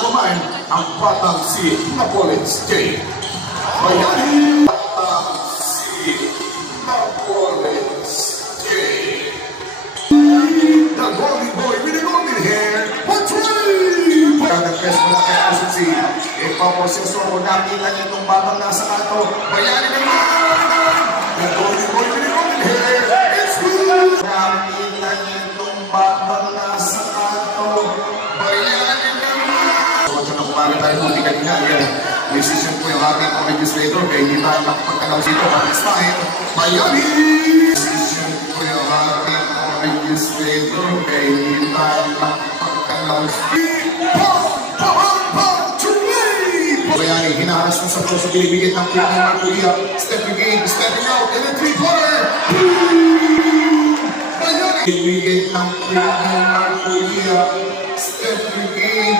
kumain ang batang si Napoles J. Bayani, batang si Napoles J. The golden boy with the golden hair, portray! Pagkakapes mo na kay RCC, ipaproseso mo natin lang itong batang nasa kanto. Bayani naman! The golden boy with the golden hair, it's good! Natin lang itong batang nasa kanto. Bayani naman! So, ito na kumaga tayo kung di kanina. May session po yung ating legislator, kaya hindi tayo nakapagkalaw dito. Next time, Bayani! Session po yung ating legislator, kaya hindi tayo nakapagkalaw dito. Bayani, hinaharas mo sa puso, binibigyan ng ping ng Marculia. Stepping in, stepping out, and then three-pointer! Bayani! Binibigyan ng ping ng Marculia. Stepping in,